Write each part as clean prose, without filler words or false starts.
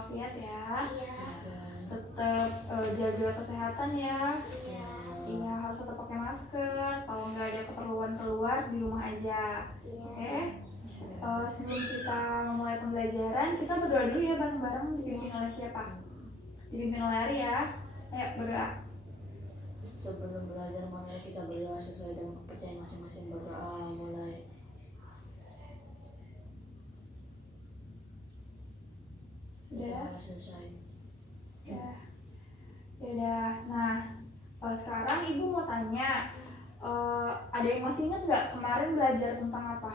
walafiat ya. Iya. Tetap jaga kesehatan ya. Iya. Iya, harus tetap pakai masker. Kalau nggak ada keperluan keluar, di rumah aja. Iya. Oke? Sebelum kita memulai pembelajaran, kita berdoa dulu ya bareng-bareng. Dipimpin oleh siapa? Dipimpin oleh Ari ya. Ayo berdoa. Sebelum belajar, mari kita berdoa sesuai dengan kepercayaan masing-masing. Berdoa mulai. Udah? Selesai. Ya. Udah. Nah, sekarang ibu mau tanya, ada yang masih ingat nggak kemarin belajar tentang apa?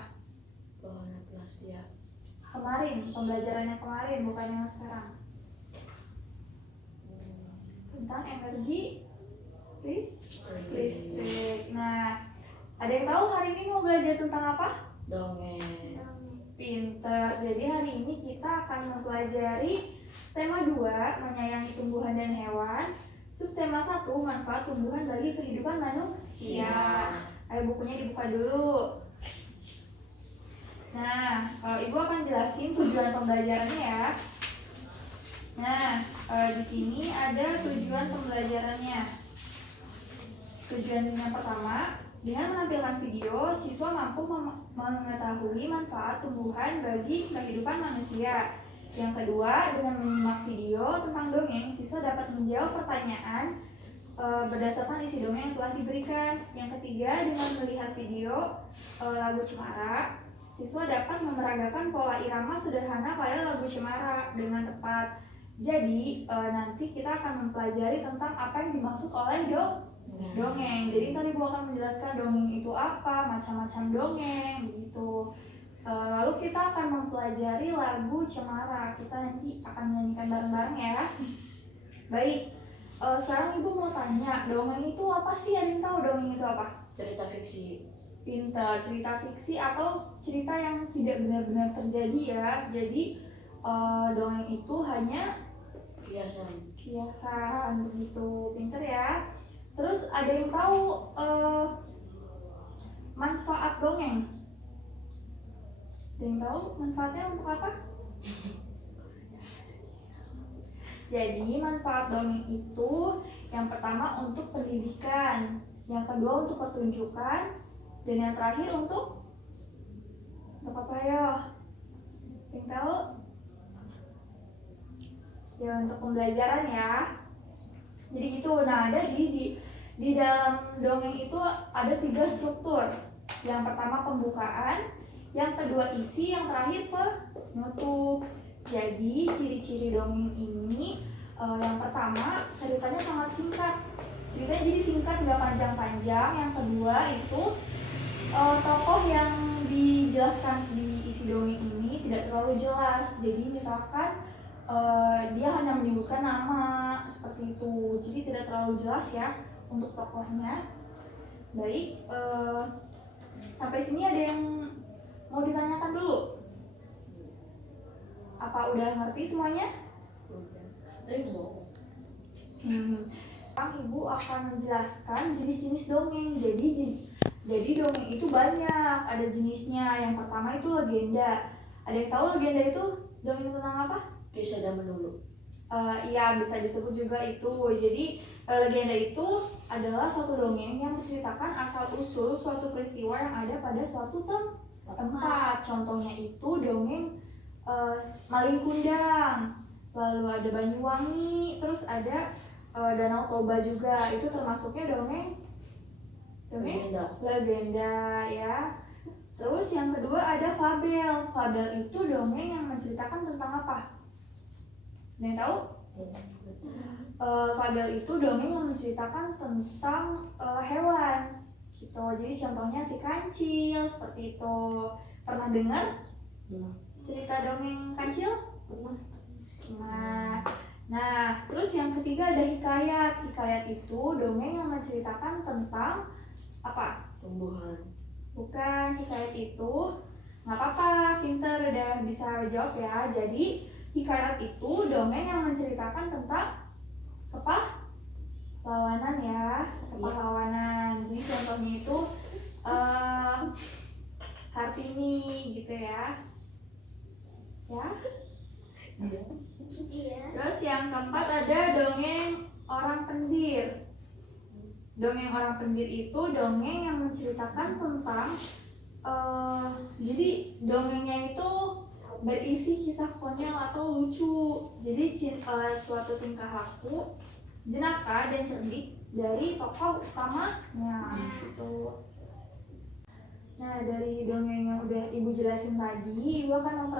Bahwa plastik. Kemarin, pembelajarannya kemarin, bukan yang sekarang. Tentang energi listrik. Nah, ada yang tahu hari ini mau belajar tentang apa? Dongeng. Pinter. Jadi hari ini kita akan mempelajari tema 2, menyayangi tumbuhan dan hewan. Subtema 1, manfaat tumbuhan bagi kehidupan manusia. Ayo bukunya dibuka dulu. Nah, ibu akan jelasin tujuan pembelajarannya ya. Nah, di sini ada tujuan pembelajarannya. Tujuan yang pertama, dengan menampilkan video, siswa mampu mengetahui manfaat tumbuhan bagi kehidupan manusia. Yang kedua, dengan menyimak video tentang dongeng, siswa dapat menjawab pertanyaan berdasarkan isi dongeng yang telah diberikan. Yang ketiga, dengan melihat video lagu Cemara, siswa dapat memeragakan pola irama sederhana pada lagu Cemara dengan tepat. Jadi, nanti kita akan mempelajari tentang apa yang dimaksud oleh dongeng. Jadi tadi ibu akan menjelaskan dongeng itu apa, macam-macam dongeng, begitu. Lalu kita akan mempelajari lagu Cemara. Kita nanti akan menyanyikan bareng-bareng ya. Baik. Sekarang ibu mau tanya, dongeng itu apa sih? Ada yang tahu dongeng itu apa? Cerita fiksi. Pintar, cerita fiksi atau cerita yang tidak benar-benar terjadi ya. Jadi dongeng itu hanya kiasan begitu. Pintar ya. Terus ada yang tahu manfaat dongeng? Ada yang tahu manfaatnya untuk apa? Jadi manfaat dongeng itu yang pertama untuk pendidikan, yang kedua untuk pertunjukan, dan yang terakhir untuk apa ya? Yang tahu? Ya untuk pembelajaran ya. Jadi gitu. Nah, ada di dalam dongeng itu ada 3 struktur. Yang pertama pembukaan, yang kedua isi, yang terakhir penutup. Jadi ciri-ciri dongeng ini yang pertama ceritanya sangat singkat. Ceritanya jadi singkat, nggak panjang-panjang. Yang kedua itu tokoh yang dijelaskan di isi dongeng ini tidak terlalu jelas. Jadi misalkan dia hanya menyebutkan nama seperti itu, jadi tidak terlalu jelas ya untuk tokohnya. Baik, sampai sini ada yang mau ditanyakan dulu? Apa udah ngerti semuanya? Sekarang ibu akan menjelaskan jenis-jenis dongeng. Jadi dongeng itu banyak, ada jenisnya. Yang pertama itu legenda. Ada yang tahu legenda itu dongeng tentang apa? Kisah zaman dulu. Iya, bisa disebut juga itu. Jadi legenda itu adalah suatu dongeng yang menceritakan asal-usul suatu peristiwa yang ada pada suatu tempat. Contohnya itu dongeng Malin Kundang, lalu ada Banyuwangi, terus ada Danau Toba juga. Itu termasuknya dongeng legenda ya. Terus yang kedua ada fabel. Fabel itu dongeng yang menceritakan tentang apa? Ada yang tahu? Fabel itu dongeng yang menceritakan tentang hewan gitu. Jadi contohnya si kancil seperti itu. Pernah dengar cerita dongeng kancil? Nah, terus yang ketiga ada hikayat. Hikayat itu dongeng yang menceritakan tentang apa? Tumbuhan. Bukan, hikayat itu nggak apa-apa, pinter udah bisa jawab ya. Jadi hikayat itu dongeng yang menceritakan tentang kepahlawanan ya, kepahlawanan. Jadi contohnya itu Kartini gitu ya. Ya, Iya. Terus yang keempat ada dongeng orang pendir. Dongeng orang pendir itu dongeng yang menceritakan tentang jadi dongengnya itu berisi kisah konyol atau lucu. Jadi suatu tingkah laku jenaka dan cerdik dari tokoh utamanya gitu. Nah, dari dongeng yang udah Ibu jelasin tadi, Ibu akan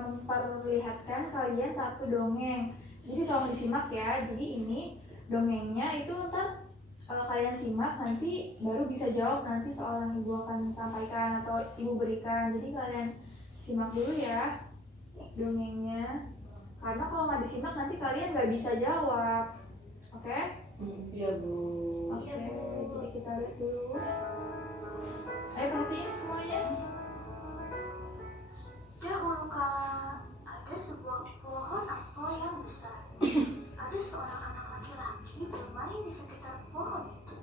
memperlihatkan kalian satu dongeng. Jadi tolong disimak ya. Jadi ini dongengnya itu ntar kalau kalian simak nanti baru bisa jawab nanti soal yang Ibu akan sampaikan atau Ibu berikan. Jadi kalian simak dulu ya dongengnya. Karena kalau nggak disimak nanti kalian nggak bisa jawab. Oke? Iya, Bu. Oke, jadi kita lihat dulu. Ayo perhatiin semuanya. Dahulu kala ada sebuah pohon apel yang besar. Ada seorang anak laki-laki bermain di sekitar pohon itu.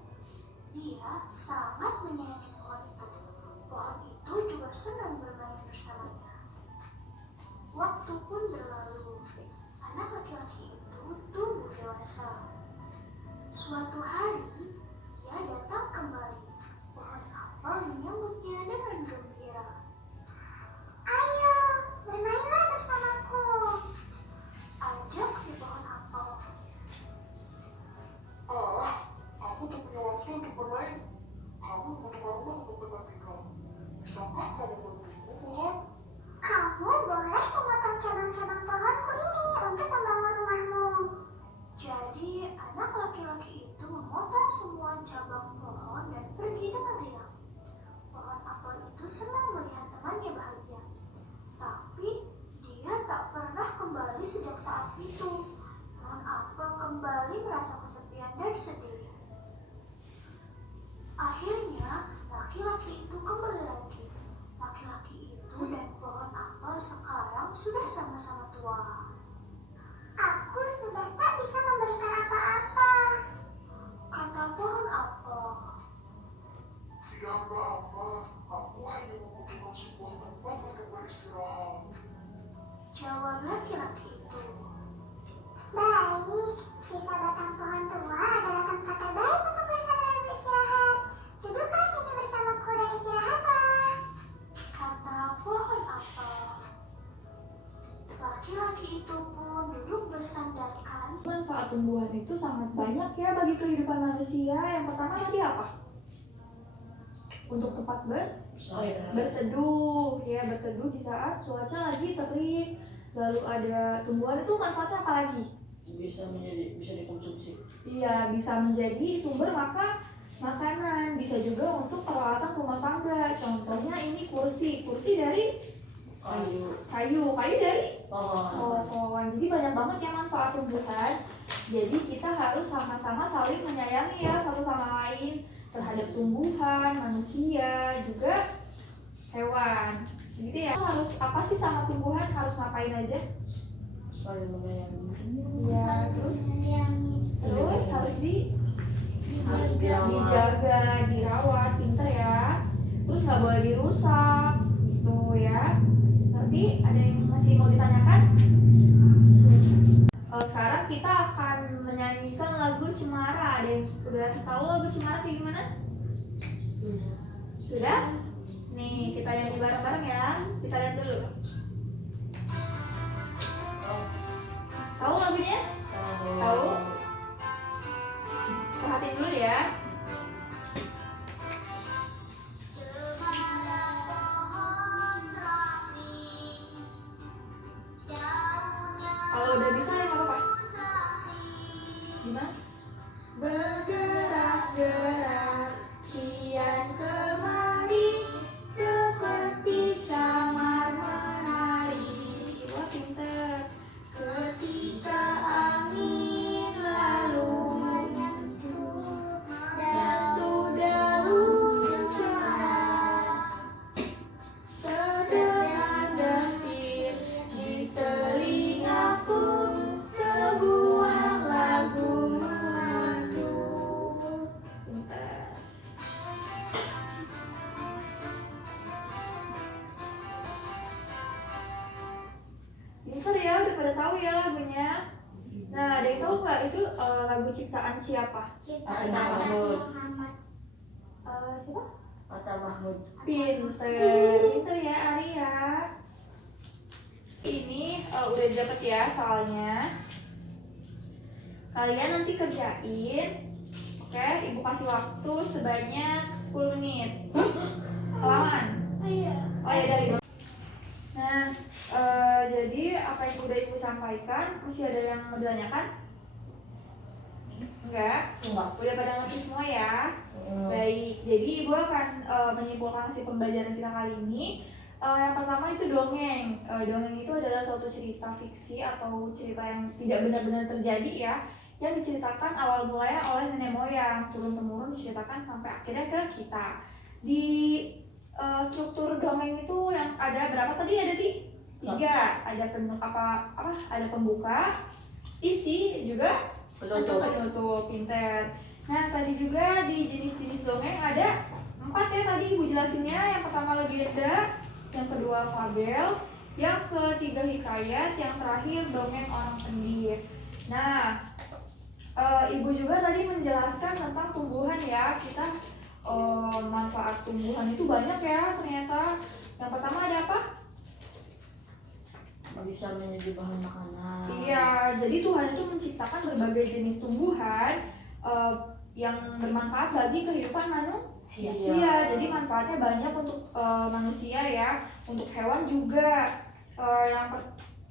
Dia sangat menyayangi pohon itu. Pohon itu juga senang bermain bersamanya. Waktu pun berlalu. Anak laki-laki itu tumbuh dewasa. Suatu hari, ia datang kembali. Pohon apel menyambutnya dengan gembira. Ayo, bermainlah bersamaku, ajak si pohon apel. Aku tak punya waktu untuk bermain. Kamu membutuhkan rumah untuk tempat tinggal. Bisakah kamu bantuku, pohon? Kamu boleh memotong cabang-cabang pohonku ini untuk membangun rumahmu. Jadi, anak laki-laki itu memotong semua cabang pohon dan pergi dengan riang. Pohon apel itu senang melihat temannya bahagia. Tapi, dia tak pernah kembali sejak saat itu. Pohon apel kembali merasa kesepian dan sedih. Akhirnya, laki-laki itu kembali lagi. Laki-laki itu dan pohon apel sekarang sudah sama-sama tua. Aku sudah tak bisa memberikan apa-apa, kata pohon apel. Tidak apa-apa. Aku hanya membutuhkan sebuah tempat untuk beristirahat. Jawab laki-laki itu. Baik, sisa batang pohon tua adalah tempat terbaik untuk bersama dan beristirahat. Duduklah sini bersamaku dan istirahatlah, kata pohon apel. Laki-laki itu pun duduk bersandarkan. Manfaat tumbuhan itu sangat banyak ya bagi kehidupan manusia. Yang pertama tadi apa? Untuk tempat berteduh, ya berteduh di saat cuaca lagi terik. Lalu ada tumbuhan itu manfaatnya apa lagi? Bisa dikonsumsi. Iya, bisa menjadi sumber makanan, bisa juga untuk peralatan rumah tangga. Contohnya ini kursi dari kayu dari pohon. Jadi banyak banget ya manfaat tumbuhan. Jadi kita harus sama-sama saling menyayangi ya satu sama lain terhadap tumbuhan, manusia, juga hewan. Gitu ya. Harus apa sih sama tumbuhan? Harus ngapain aja? Saling menyayangi. Ya, terus harus dirawat. dijaga, dirawat, pinter ya. Terus nggak boleh dirusak, gitu ya. Nanti ada yang masih mau ditanyakan? Sekarang kita akan menyanyikan lagu Cemara. Ada yang udah tahu lagu Cemara kayak gimana? Sudah? Nih, kita nyanyi bareng-bareng ya. Kita lihat dulu. Tahu lagunya? Tahu? Perhatiin dulu ya. Kalau udah bisa ya nggak apa-apa. Gimana? Bergerak-gerak kian kemari seperti camar menari. Wah pinter. Ketika ya, udah pada tahu ya lagunya. Nah, ada yang tahu nggak itu lagu ciptaan siapa? Atta Mahmud. Siapa? Atta Mahmud. Pinter ya Arya. Ini udah dapet ya soalnya. Kalian nanti kerjain. Oke, ibu kasih waktu sebanyak 10 menit. Kelamaan? Oh iya dari. Nah, jadi apa yang udah ibu sampaikan masih ada yang mau ditanyakan? Enggak? Udah pada ngerti semua ya? Baik, jadi ibu akan menyimpulkan hasil pembelajaran kita kali ini. Yang pertama itu dongeng. Dongeng itu adalah suatu cerita fiksi atau cerita yang tidak benar-benar terjadi ya, yang diceritakan awal mulanya oleh nenek moyang, turun-temurun diceritakan sampai akhirnya ke kita. Di struktur dongeng itu yang ada berapa tadi? Ada tiga. Ada ada pembuka, isi juga penutup. Pinter. Nah, tadi juga di jenis-jenis dongeng ada 4 ya tadi ibu jelasinnya. Yang pertama legenda, yang kedua fabel, yang ketiga hikayat, yang terakhir dongeng orang pendiam. Nah, ibu juga tadi menjelaskan tentang tumbuhan ya. Kita manfaat tumbuhan itu banyak ya ternyata. Yang pertama ada apa? Bisa menjadi bahan makanan. Iya, jadi Tuhan itu menciptakan berbagai jenis tumbuhan yang bermanfaat bagi kehidupan manusia. Jadi manfaatnya banyak untuk manusia ya, untuk hewan juga.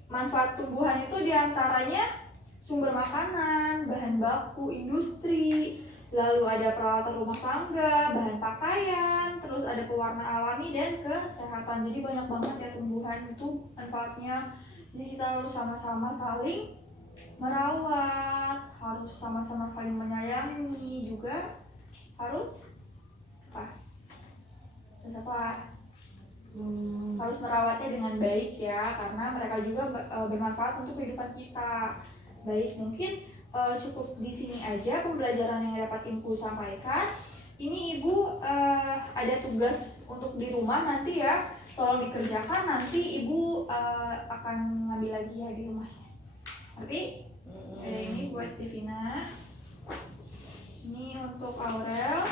Manfaat tumbuhan itu diantaranya sumber makanan, bahan baku, industri, lalu ada peralatan rumah tangga, bahan pakaian, terus ada pewarna alami dan kesehatan. Jadi banyak banget ya tumbuhan itu manfaatnya. Jadi kita harus sama-sama saling merawat, harus sama-sama saling menyayangi, juga harus harus merawatnya dengan baik ya, karena mereka juga bermanfaat untuk kehidupan kita. Baik, mungkin cukup di sini aja pembelajaran yang dapat ibu sampaikan. Ini ibu ada tugas untuk di rumah nanti ya, tolong dikerjakan. Nanti ibu akan ngambil lagi ya di rumahnya. Nanti ini buat Divina, ini untuk Aurel,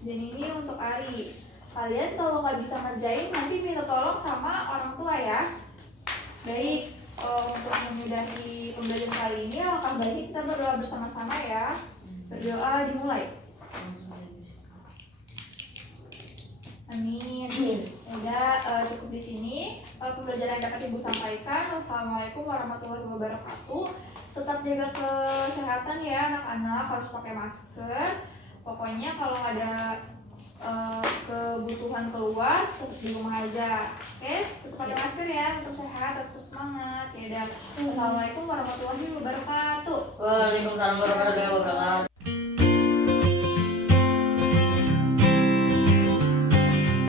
dan ini untuk Ari. Kalian kalau nggak bisa ngerjain nanti minta tolong sama orang tua ya. Baik, untuk menyudahi pembelajaran kali ini alangkah baiknya kita berdoa bersama-sama ya. Berdoa dimulai. Amin. Udah cukup di sini pembelajaran yang dapat ibu sampaikan. Wassalamualaikum warahmatullahi wabarakatuh. Tetap jaga kesehatan ya anak-anak, harus pakai masker. Pokoknya kalau ada kebutuhan keluar tetap di rumah aja. Oke, tetap pakai masker ya, tetap sehat, tetap semangat. Ya udah. Wassalamualaikum warahmatullahi wabarakatuh. Waalaikumsalam warahmatullahi wabarakatuh.